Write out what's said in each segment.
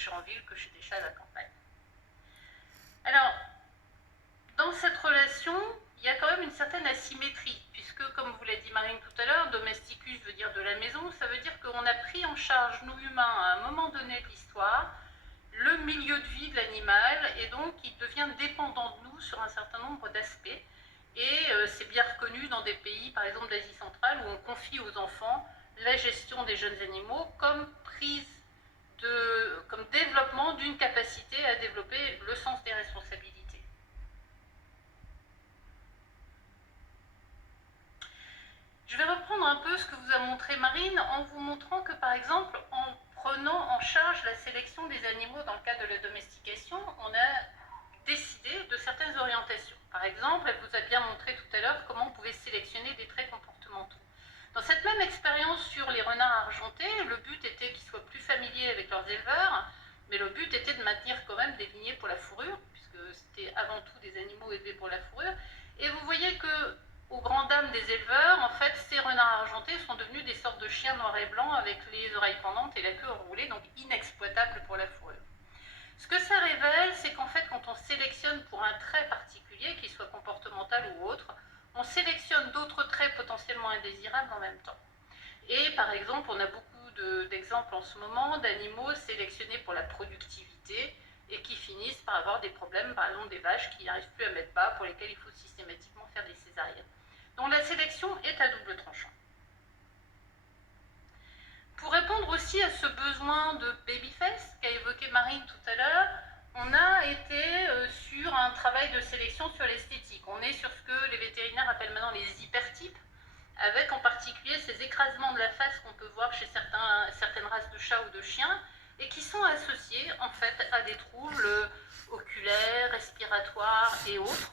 déchets en ville que chez des chats à la campagne. Alors, dans cette relation, il y a quand même une certaine asymétrie, puisque, comme vous l'a dit Marine tout à l'heure, domesticus veut dire de la maison, ça veut dire qu'on a pris en charge, nous humains, à un moment donné de l'histoire, le milieu de vie de l'animal, et donc il devient dépendant de nous sur un certain nombre d'aspects. Et c'est bien reconnu dans des pays, par exemple d'Asie centrale, où on confie aux enfants la gestion des jeunes animaux comme comme développement d'une capacité à développer le sens des responsabilités. Je vais reprendre un peu ce que vous a montré Marine en vous montrant que, par exemple, en prenant en charge la sélection des animaux dans le cadre de la domestication, on a décidé de certaines orientations. Par exemple, elle vous a bien montré tout à l'heure comment on pouvait sélectionner des traits comportementaux. Dans cette même expérience sur les renards argentés, le but était qu'ils soient plus familiers avec leurs éleveurs, mais le but était de maintenir quand même des lignées pour la fourrure, puisque c'était avant tout des animaux élevés pour la fourrure. Et vous voyez que, aux grandes dames des éleveurs, en fait, ces renards argentés sont devenus des sortes de chiens noirs et blancs avec les oreilles pendantes et la queue enroulée, donc inexploitables pour la fourrure. Ce que ça révèle, c'est qu'en fait, quand on sélectionne pour un trait particulier, qu'il soit comportemental ou autre, on sélectionne d'autres traits potentiellement indésirables en même temps. Et par exemple, on a beaucoup d'exemples en ce moment d'animaux sélectionnés pour la productivité et qui finissent par avoir des problèmes, par exemple des vaches qui n'arrivent plus à mettre bas, pour lesquelles il faut systématiquement faire des césariennes. Donc la sélection est à double tranchant. Pour répondre aussi à ce besoin de babyface qu'a évoqué Marine tout à l'heure, on a été sur un travail de sélection sur l'esthétique. On est sur ce que les vétérinaires appellent maintenant les hypertypes, avec en particulier ces écrasements de la face qu'on peut voir chez certaines races de chats ou de chiens, et qui sont associés en fait à des troubles oculaires, respiratoires et autres.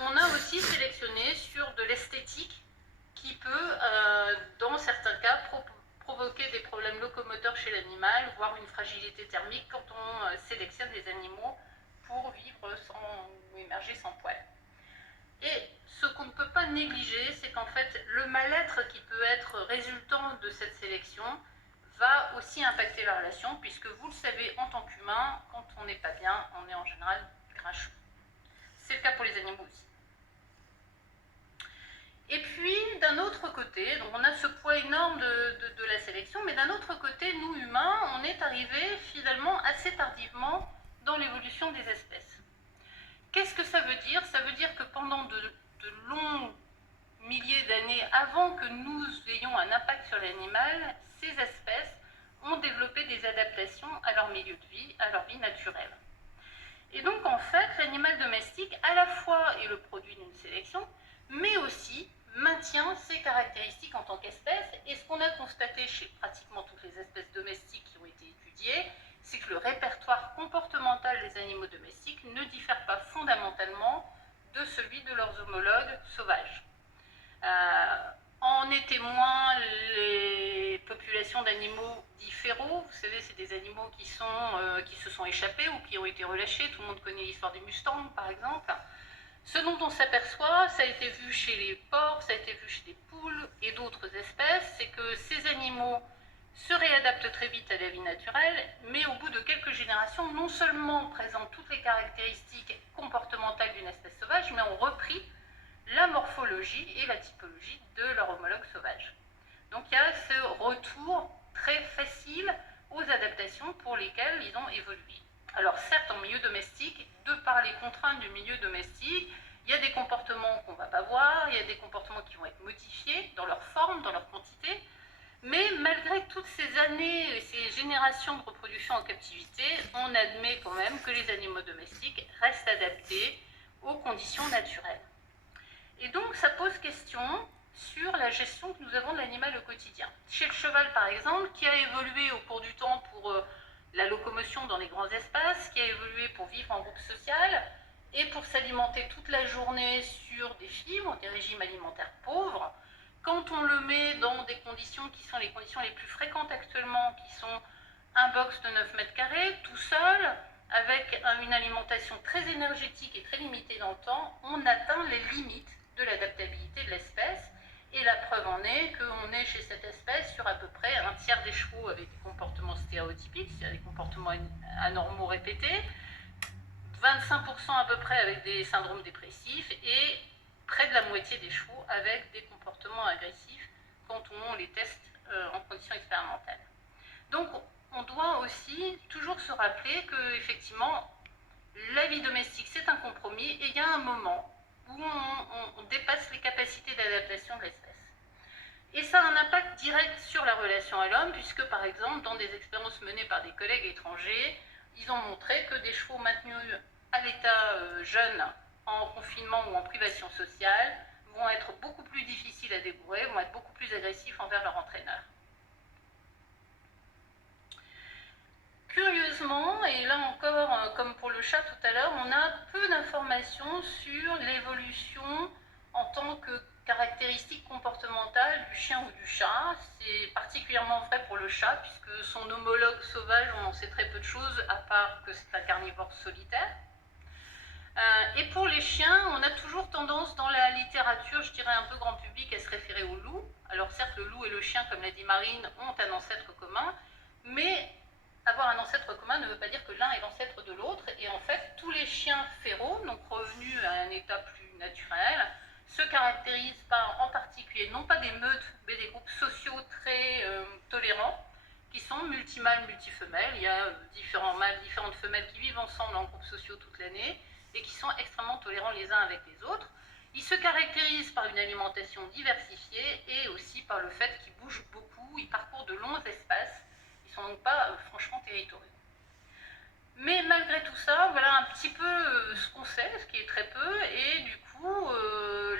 On a aussi sélectionné sur de l'esthétique qui peut, dans certains cas, provoquer des problèmes locomoteurs chez l'animal, voire une fragilité thermique quand on sélectionne des animaux pour vivre ou émerger sans poil. Et ce qu'on ne peut pas négliger, c'est qu'en fait, le mal-être qui peut être résultant de cette sélection va aussi impacter la relation, puisque vous le savez, en tant qu'humain, quand on n'est pas bien, on est en général grincheux. C'est le cas pour les animaux aussi. Et puis, d'un autre côté, donc on a ce poids énorme de la sélection, mais d'un autre côté, nous, humains, on est arrivés finalement assez tardivement dans l'évolution des espèces. Qu'est-ce que ça veut dire? Ça veut dire que pendant de longs milliers d'années avant que nous ayons un impact sur l'animal, ces espèces ont développé des adaptations à leur milieu de vie, à leur vie naturelle. Et donc, en fait, l'animal domestique, à la fois est le produit d'une sélection, mais aussi maintient ses caractéristiques en tant qu'espèce. Et ce qu'on a constaté chez pratiquement toutes les espèces domestiques qui ont été étudiées, c'est que le répertoire comportemental des animaux domestiques ne diffère pas fondamentalement de celui de leurs homologues sauvages. En est témoin les populations d'animaux dits féraux. Vous savez, c'est des animaux qui se sont échappés ou qui ont été relâchés. Tout le monde connaît l'histoire des Mustangs, par exemple. Ce dont on s'aperçoit, ça a été vu chez les porcs, ça a été vu chez les poules et d'autres espèces, c'est que ces animaux se réadaptent très vite à la vie naturelle, mais au bout de quelques générations, non seulement présentent toutes les caractéristiques comportementales d'une espèce sauvage, mais ont repris la morphologie et la typologie de leur homologue sauvage. Donc il y a ce retour très facile aux adaptations pour lesquelles ils ont évolué. Alors certes, en milieu domestique, de par les contraintes du milieu domestique, il y a des comportements qu'on ne va pas voir, il y a des comportements qui vont être modifiés dans leur forme, dans leur quantité, mais malgré toutes ces années et ces générations de reproduction en captivité, on admet quand même que les animaux domestiques restent adaptés aux conditions naturelles. Et donc ça pose question sur la gestion que nous avons de l'animal au quotidien. Chez le cheval, par exemple, qui a évolué au cours du temps pour la locomotion dans les grands espaces, qui a évolué pour vivre en groupe social et pour s'alimenter toute la journée sur des fibres, des régimes alimentaires pauvres, quand on le met dans des conditions qui sont les conditions les plus fréquentes actuellement, qui sont un box de 9 mètres carrés, tout seul, avec une alimentation très énergétique et très limitée dans le temps, on atteint les limites de l'adaptabilité de l'espèce. Et la preuve en est qu'on est chez cette espèce sur à peu près un tiers des chevaux avec des comportements stéréotypiques, c'est-à-dire des comportements anormaux répétés, 25% à peu près avec des syndromes dépressifs et près de la moitié des chevaux avec des comportements agressifs quand on les teste en conditions expérimentales. Donc on doit aussi toujours se rappeler que effectivement la vie domestique c'est un compromis et il y a un moment où on dépasse les capacités d'adaptation de l'espèce. Et ça a un impact direct sur la relation à l'homme, puisque par exemple, dans des expériences menées par des collègues étrangers, ils ont montré que des chevaux maintenus à l'état jeune, en confinement ou en privation sociale, vont être beaucoup plus difficiles à débourrer, vont être beaucoup plus agressifs envers leur entraîneur. Curieusement, et là encore, comme pour le chat tout à l'heure, on a peu d'informations sur l'évolution en tant que caractéristique comportementale du chien ou du chat. C'est particulièrement vrai pour le chat, puisque son homologue sauvage, on en sait très peu de choses, à part que c'est un carnivore solitaire. Et pour les chiens, on a toujours tendance dans la littérature, je dirais un peu grand public, à se référer au loup. Alors certes, le loup et le chien, comme l'a dit Marine, ont un ancêtre commun, mais avoir un ancêtre commun ne veut pas dire que l'un est l'ancêtre de l'autre. Et en fait, tous les chiens féraux, donc revenus à un état plus naturel, se caractérisent par, en particulier, non pas des meutes, mais des groupes sociaux très tolérants, qui sont multimâles, multifemelles. Il y a différents mâles, différentes femelles qui vivent ensemble en groupes sociaux toute l'année et qui sont extrêmement tolérants les uns avec les autres. Ils se caractérisent par une alimentation diversifiée et aussi par le fait qu'ils bougent beaucoup, ils parcourent de longs espaces, ils ne sont donc pas franchement territoriaux. Mais malgré tout ça, voilà un petit peu ce qu'on sait, ce qui est très peu, et du coup,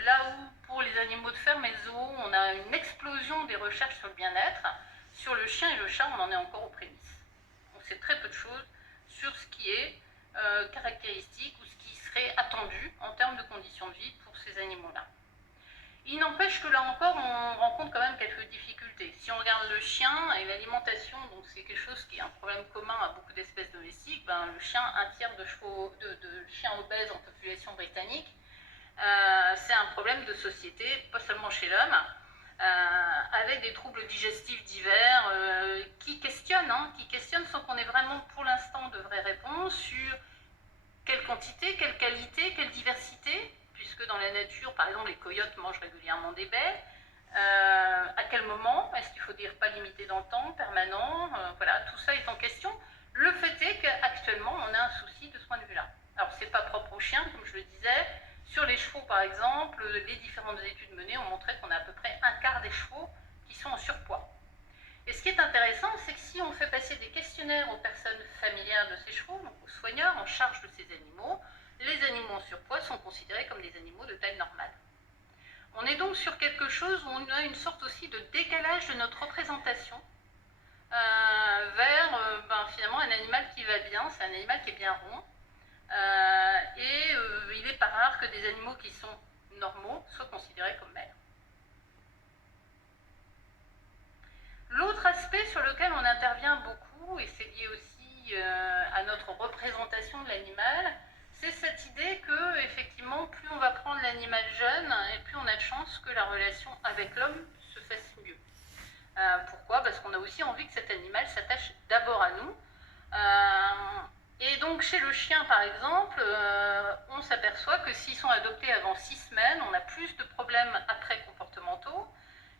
là où pour les animaux de ferme et de zoo, on a une explosion des recherches sur le bien-être, sur le chien et le chat, on en est encore aux prémices. On sait très peu de choses sur ce qui est caractéristique ou ce qui serait attendu en termes de conditions de vie pour ces animaux-là. Il n'empêche que là encore, on rencontre quand même quelques difficultés. Si on regarde le chien et l'alimentation, donc c'est quelque chose qui est un problème commun à beaucoup d'espèces domestiques, le chien, un tiers de chiens obèses en population britannique, c'est un problème de société, pas seulement chez l'homme, avec des troubles digestifs divers qui questionnent sans qu'on ait vraiment pour l'instant de vraies réponses sur quelle quantité, quelle qualité, quelle diversité, puisque dans la nature, par exemple, les coyotes mangent régulièrement des baies. À quel moment? Est-ce qu'il faut des repas limités dans le temps, permanents? Voilà, tout ça est en question. Le fait est qu'actuellement, on a un souci de ce point de vue-là. Alors, c'est pas propre aux chiens, comme je le disais. Sur les chevaux, par exemple, les différentes études menées ont montré qu'on a à peu près un quart des chevaux qui sont en surpoids. Et ce qui est intéressant, c'est que si on fait passer des questionnaires aux personnes familières de ces chevaux, donc aux soigneurs en charge de ces animaux, les animaux en surpoids sont considérés comme des animaux de taille normale. On est donc sur quelque chose où on a une sorte aussi de décalage de notre représentation vers finalement un animal qui va bien, c'est un animal qui est bien rond. Il n'est pas rare que des animaux qui sont normaux soient considérés comme maigres. L'autre aspect sur lequel on intervient beaucoup, et c'est lié aussi à notre représentation de l'animal, c'est cette idée que, effectivement, plus on va prendre l'animal jeune, et plus on a de chances que la relation avec l'homme se fasse mieux. Pourquoi? Parce qu'on a aussi envie que cet animal s'attache d'abord à nous. Et donc, chez le chien, par exemple, on s'aperçoit que s'ils sont adoptés avant 6 semaines, on a plus de problèmes après comportementaux.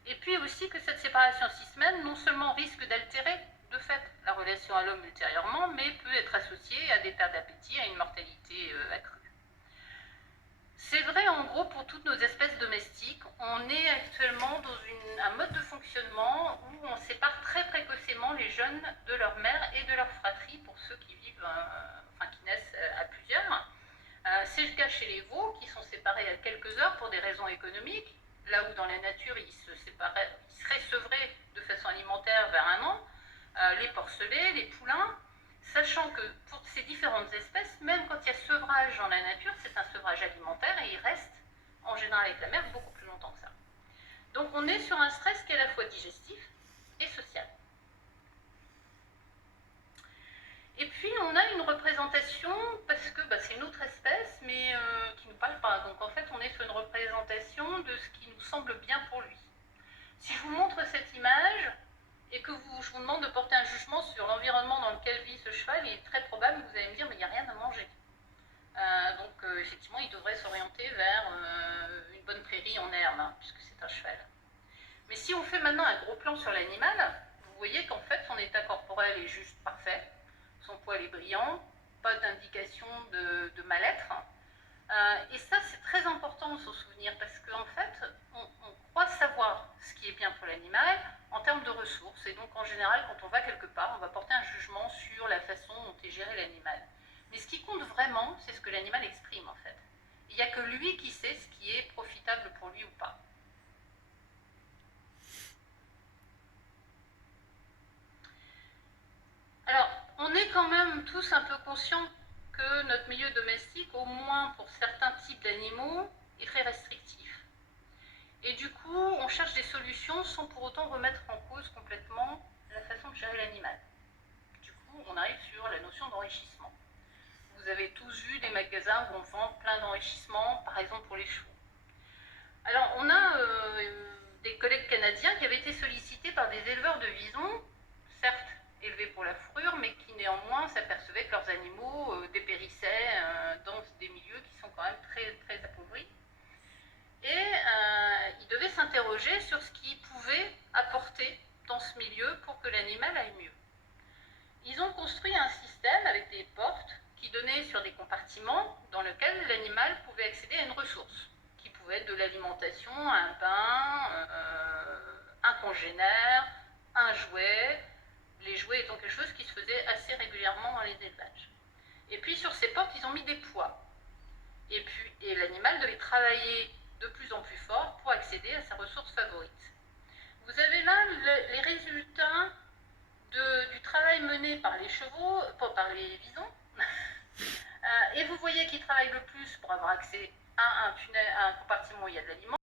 Et puis aussi que cette séparation 6 semaines, non seulement risque d'altérer de fait la relation à l'homme ultérieurement, mais peut être associée à des pertes d'appétit, à une mortalité accrue. C'est vrai en gros pour toutes nos espèces domestiques. On est actuellement dans un mode de fonctionnement où on sépare très précocement les jeunes de leur mère et de leur fratrie pour ceux qui vivent, qui naissent à plusieurs. C'est le cas chez les veaux qui sont séparés à quelques heures pour des raisons économiques, là où dans la nature ils seraient sevrés de façon alimentaire vers 1 an, les porcelets, les poulains, sachant que pour ces différentes espèces, même quand il y a sevrage dans la nature, c'est un sevrage alimentaire et ils restent en général avec la mère beaucoup plus longtemps que ça. Donc on est sur un stress qui est à la fois digestif et social. Et puis on a une représentation, parce que c'est une autre espèce, mais qui ne nous parle pas. Donc en fait on est sur une représentation de ce qui nous semble bien pour lui. Si je vous montre cette image et que je vous demande de porter un jugement sur l'environnement dans lequel vit ce cheval, il est très probable que vous allez me dire mais il n'y a rien à manger. Effectivement, il devrait s'orienter vers une bonne prairie en herbe, hein, puisque c'est un cheval. Mais si on fait maintenant un gros plan sur l'animal, vous voyez qu'en fait son état corporel est juste parfait, son poil est brillant, pas d'indication de mal-être. Et ça, c'est très important de s'en souvenir parce qu'en fait, on croit savoir ce qui est bien pour l'animal en termes de ressources. Et donc, en général, quand on va quelque part, on va porter un jugement sur la façon dont est géré l'animal. Mais ce qui compte vraiment, c'est ce que l'animal exprime, en fait. Il n'y a que lui qui sait ce qui est profitable pour lui ou pas. Alors, on est quand même tous un peu conscients que notre milieu domestique, au moins pour certains types d'animaux, est très restrictif. Et du coup, on cherche des solutions sans pour autant remettre en cause complètement la façon de gérer l'animal. Du coup, on arrive sur la notion d'enrichissement. Vous avez tous vu des magasins où on vend plein d'enrichissements, par exemple pour les chevaux. Alors, on a des collègues canadiens qui avaient été sollicités par des éleveurs de visons, certes élevés pour la fourrure, mais qui néanmoins s'apercevaient que leurs animaux dépérissaient dans des milieux qui sont quand même très, très appauvris. Et ils devaient s'interroger sur ce qu'ils pouvaient apporter dans ce milieu pour que l'animal aille mieux. Ils ont construit un système avec des portes qui donnaient sur des compartiments dans lesquels l'animal pouvait accéder à une ressource, qui pouvait être de l'alimentation, un bain, un congénère, un jouet, les jouets étant quelque chose qui se faisait assez régulièrement dans les élevages. Et puis sur ces portes, ils ont mis des poids. Et l'animal devait travailler de plus en plus fort pour accéder à sa ressource favorite. Vous avez là les résultats du travail mené par les chevaux, pas par les visons, et vous voyez qu'ils travaillent le plus pour avoir accès à un tunnel, à un compartiment où il y a de l'aliment.